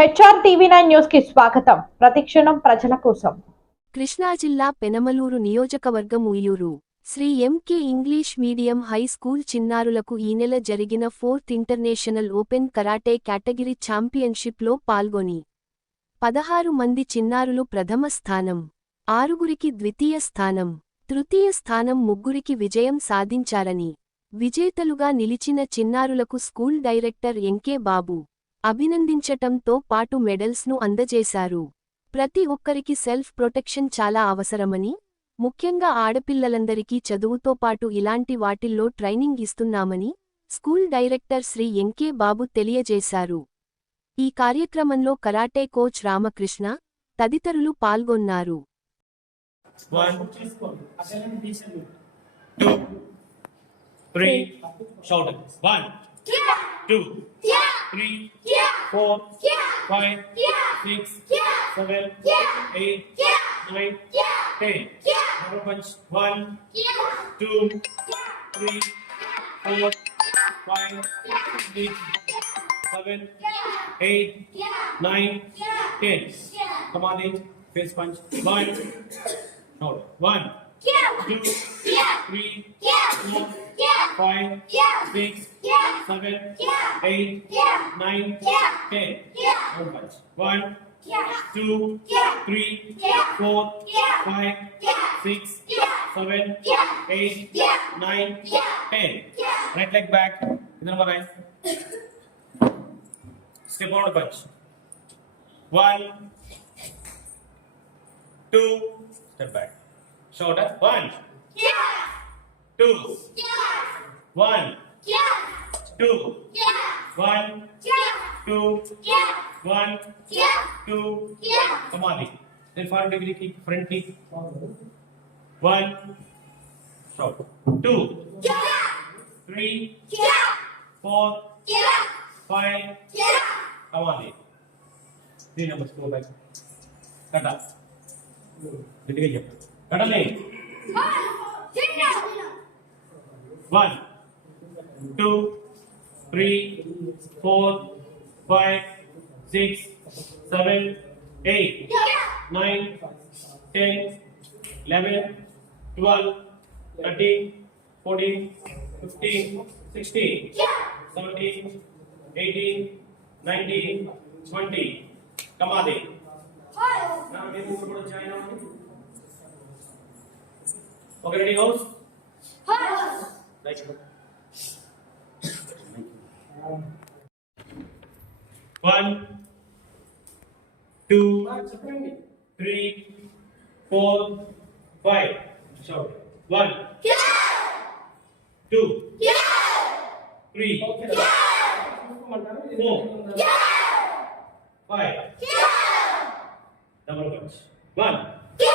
HR TV nine న్యూస్కి స్వాగతం. ప్రతిక్షణం ప్రజల కోసం. కృష్ణా జిల్లా పెనమలూరు నియోజకవర్గం Uyyuru. Sri M K English medium high school చిన్నారులకు ఈ నెల జరిగిన fourth international open karate category ఛాంపియన్షిప్లో పాల్గొని పదహారు మంది చిన్నారులు ప్రథమ స్థానం ఆరుగురికి ద్వితీయ స్థానం తృతీయ స్థానం ముగ్గురికి విజయం సాధించారని విజేతలుగా నిలిచిన చిన్నారులకు school director M K Babu అభినందించటంతో పాటు మెడల్స్ను అందజేశారు. ప్రతి ఒక్కరికి సెల్ఫ్ ప్రొటెక్షన్ చాలా అవసరమని ముఖ్యంగా ఆడపిల్లలందరికీ చదువుతో పాటు ఇలాంటి వాటిల్లో ట్రైనింగ్ ఇస్తున్నామని school director Sri M K Babu తెలియజేశారు. ఈ కార్యక్రమంలో కరాటే కోచ్ రామకృష్ణ తదితరులు పాల్గొన్నారు. One, two, three, yeah. four, yeah. five, yeah. six, yeah. seven, yeah. eight, yeah. nine, yeah. ten. Yeah. Number punch. One, yeah. two, yeah. three, four, yeah. five, yeah. six, seven, yeah. eight, yeah. nine, yeah. ten. Yeah. Come on, eight. Face punch. One, No. One, yeah. two, yeah. three, yeah. four five, yeah. six, yeah. seven, yeah. eight, yeah. nine, yeah. ten. Yeah. One punch. One, yeah. two, yeah. three, yeah. four, yeah. five, yeah. six, yeah. seven, yeah. eight, yeah. nine, yeah. ten. Yeah. Right leg back. Number बनाए. Step out punch. One, two, step back. Shoulder. One. Yeah. Two. Yeah. One. Yeah. Two. Yeah. One. Yeah. Two. Yeah. One. Yeah. Two. Yeah. Come on, Lee. Then forward degree keep front knee. One. Stop. Two. Yeah. Three. Yeah. Four. Yeah. Five. Yeah. Come on, Lee. Three numbers. Go back. Cut up. Let me get you. Cut up, Lee. One. One. two, three, four, five, six, seven, eight, nine, ten, eleven, twelve, thirteen, fourteen, fifteen, sixteen, seventeen, eighteen, nineteen, twenty. Come on, in. Now, we move to China. Okay, ready, house? House. Let's go. One, two, three, four, five. So one. Yeah. Two. Yeah. Three. Yeah. Four. Yeah. Five. Yeah. Number of One. Yeah.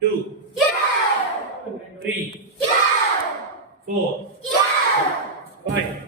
Two. Yeah. Three. Yeah. Four. Yeah. Five.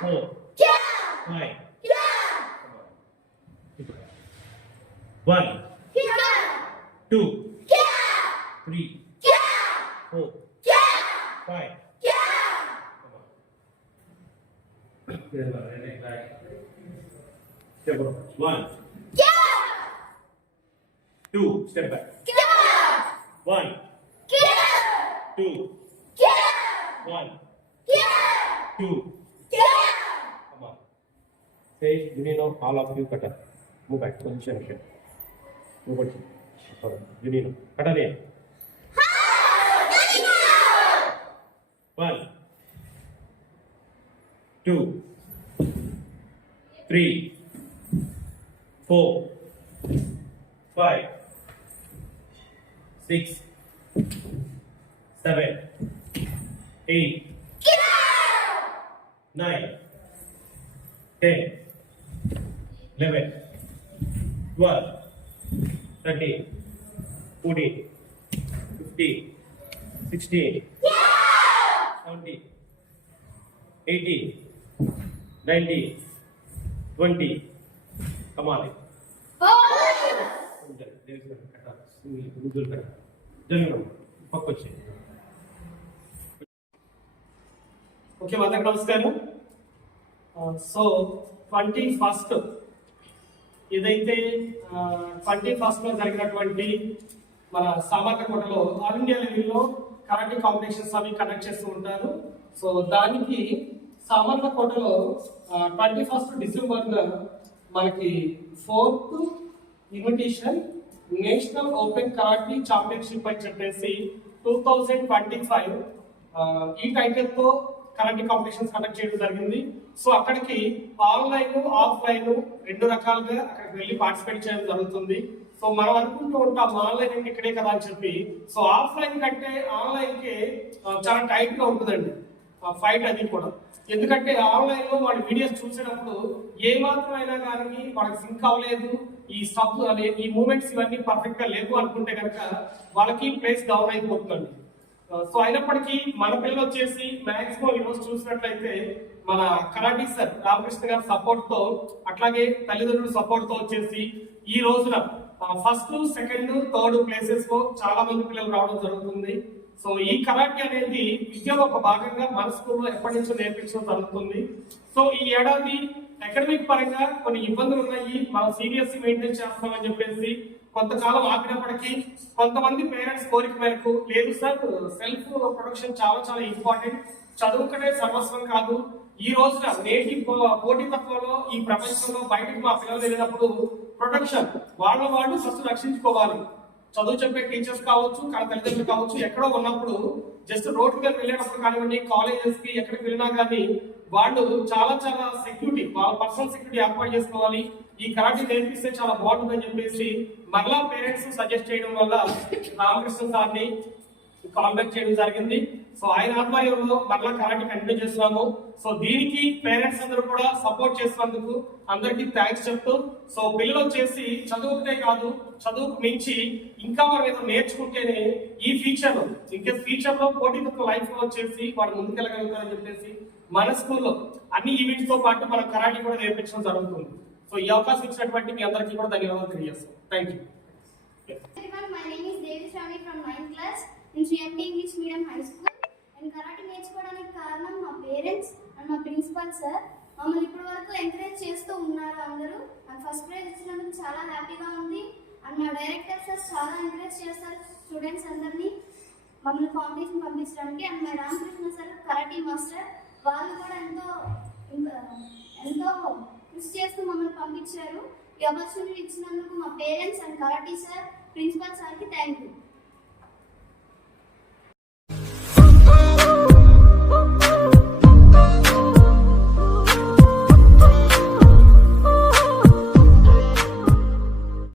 Four. Five. One. Two. Three. Four. Five. One. Two. Step back. One. Two. One. Two. Come on. Say, you know, all of you cut up. Move back. Position here. Move it. Sorry. You know. Cut away. One. Two. Three. Four. Five. Six. Seven. Eight. Nine. ten, eleven, twelve, thirteen, fourteen, fifteen, sixteen, seventeen, eighteen, nineteen, twenty. Come on. ముగ్గురు జరిగిన పక్క వచ్చి okay అందరికి నమస్కారం so twenty first ఏదైతే twenty ఫస్ట్లో జరిగినటువంటి మన సామర్లకోటలో ఆల్ ఇండియా లెవెల్లో కరాటే కాంపిటీషన్స్ అవి కండక్ట్ చేస్తూ ఉంటారు. సో దానికి సామర్లకోటలో ట్వంటీ ఫస్ట్ డిసెంబర్ మనకి fourth invitation national open karate championship అని చెప్పేసి టూ థౌజండ్ ట్వంటీ ఫైవ్ ఈ టైటిల్తో కరాటే కాంపిటీషన్స్ కండక్ట్ చేయడం జరిగింది. సో అక్కడికి ఆన్లైన్ ఆఫ్లైన్ రెండు రకాలుగా అక్కడికి వెళ్ళి పార్టిసిపేట్ చేయడం జరుగుతుంది. సో మనం అనుకుంటూ ఉంటాం ఆన్లైన్ అంటే ఇక్కడే కదా అని చెప్పి. సో ఆఫ్లైన్ కంటే ఆన్లైన్కి చాలా టైట్గా ఉంటుందండి. ఫైట్ అది కూడా. ఎందుకంటే ఆన్లైన్లో వాళ్ళు వీడియోస్ చూసేటప్పుడు ఏ మాత్రం అయినా కానీ వాళ్ళకి సింక్ అవ్వలేదు. ఈ సబ్ ఈ మూమెంట్స్ ఇవన్నీ పర్ఫెక్ట్గా లేవు అనుకుంటే కనుక వాళ్ళకి ప్లేస్ డౌన్ అయిపోతుందండి. సో అయినప్పటికీ మన పిల్లలు వచ్చేసి మాక్సిమం ఈరోజు చూసినట్లయితే మన కరాటీ సార్ రామకృష్ణ గారి సపోర్ట్తో అట్లాగే తల్లిదండ్రుల సపోర్ట్తో వచ్చేసి ఈ రోజున ఫస్ట్ సెకండ్ థర్డ్ ప్లేసెస్లో చాలా మంది పిల్లలు రావడం జరుగుతుంది. సో ఈ కరాటే అనేది విద్యలో ఒక భాగంగా మన స్కూల్లో ఎప్పటి నుంచో నేర్పించడం జరుగుతుంది. సో ఈ ఏడాది అకాడమిక్ పరంగా కొన్ని ఇబ్బందులు ఉన్నాయి. మనం సిబిఎస్ఈ మెయింటైన్ చేస్తామని చెప్పేసి కొంతకాలం ఆపినప్పటికీ కొంతమంది పేరెంట్స్ కోరిక మేరకు లేదు సార్ సెల్ఫ్ ప్రొడక్షన్ చాలా చాలా ఇంపార్టెంట్. చదువుకనే సర్వస్వం కాదు. ఈ రోజున నేటి పో- పోటీతత్వంలో ఈ ప్రపంచంలో బయటకు మా పిల్లలు వెళ్ళినప్పుడు ప్రొటెక్షన్ వాళ్ళ వాళ్ళు ఫస్ట్ రక్షించుకోవాలి. చదువు చెప్పే టీచర్స్ కావచ్చు కానీ తల్లిదండ్రులు కావచ్చు ఎక్కడో ఉన్నప్పుడు జస్ట్ రోడ్ మీద వెళ్ళేటప్పుడు కానివ్వండి కాలేజెస్కి ఎక్కడికి వెళ్ళినా కానీ వాళ్ళు చాలా చాలా సెక్యూరిటీ వాళ్ళ పర్సనల్ సెక్యూరిటీ ఏర్పాటు చేసుకోవాలి. ఈ కరాటే నేర్పిస్తే చాలా బాగుంటుందని చెప్పేసి మరలా పేరెంట్స్ సజెస్ట్ చేయడం వల్ల రామకృష్ణ సార్ని కాంటాక్ట్ చేయడం జరిగింది. సో ఆయన ఆధ్వర్యంలో మరలా కరాటే కంటిన్యూ చేస్తున్నాము. సో దీనికి పేరెంట్స్ అందరూ కూడా సపోర్ట్ చేసినందుకు అందరికీ థ్యాంక్స్ చెప్తూ సో పిల్లలు వచ్చేసి చదువుకునే కాదు చదువుకు మించి ఇంకా మనం ఏదో నేర్చుకుంటేనే ఈ ఫ్యూచర్ ఇంకా ఫ్యూచర్లో పోటీతత్వ లైఫ్లో వచ్చేసి వాళ్ళు ముందుకెళ్ళగలుగుతారని చెప్పేసి మన స్కూల్లో అన్ని ఈవెంట్స్తో పాటు మన కరాటే కూడా నేర్పించడం జరుగుతుంది. సో ఈ అవకాశం ఇచ్చినటువంటి మీ అందరికీ కూడా ధన్యవాదాలు తెలియజేస్తాం thank you everyone, my name is Devi Shravani from 9th class in CMT English Medium High School. నేను కరాటే నేర్చుకోవడానికి కారణం మా పేరెంట్స్ అండ్ మా ప్రిన్సిపల్ సార్. మమ్మల్ని ఇప్పటి వరకు ఎంకరేజ్ చేస్తూ ఉన్నారు అందరూ. నాకు ఫస్ట్ ప్రైజ్ ఇచ్చినందుకు చాలా హ్యాపీగా ఉంది. అండ్ మా డైరెక్టర్ సార్ చాలా ఎంకరేజ్ చేస్తారు స్టూడెంట్స్ అందరినీ. మమ్మల్ని కాంపిటీషన్ పంపించడానికి అండ్ మా రామకృష్ణ సార్ కరాటీ మాస్టర్ వాళ్ళు కూడా ఎంతో ఎంతో కృషి చేస్తూ మమ్మల్ని పంపించారు. ఈ ఆపర్చునిటీ ఇచ్చినందుకు మా parents and karate sir principal సార్కి థ్యాంక్ యూ